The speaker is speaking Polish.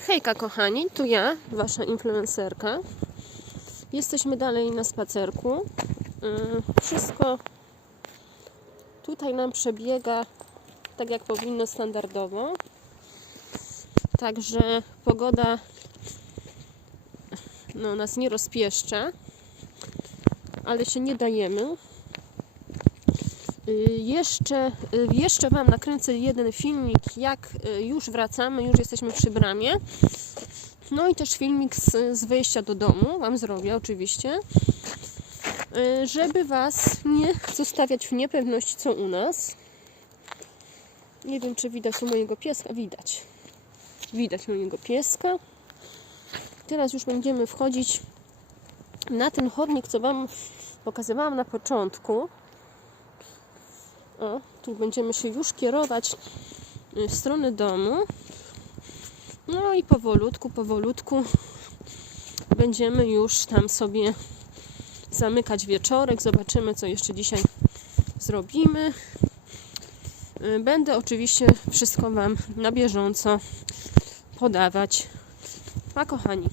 Hejka kochani, tu ja, wasza influencerka. Jesteśmy dalej na spacerku. Yy, Wszystko tutaj nam przebiega tak jak powinno standardowo. Także pogoda no, nas nie rozpieszcza, ale się nie dajemy. Y, Jeszcze, y, jeszcze Wam nakręcę jeden filmik, jak y, już wracamy, już jesteśmy przy bramie. No i też filmik z, z wyjścia do domu Wam zrobię oczywiście, żeby Was nie zostawiać w niepewności co u nas. Nie wiem, czy widać u mojego pieska. Widać. Widać mojego pieska. Teraz już będziemy wchodzić na ten chodnik, co Wam pokazywałam na początku. O, tu będziemy się już kierować y, w stronę domu. No i powolutku, powolutku będziemy już tam sobie zamykać wieczorek. Zobaczymy, co jeszcze dzisiaj zrobimy. Y, Będę oczywiście wszystko Wam na bieżąco podawać. Pa kochani.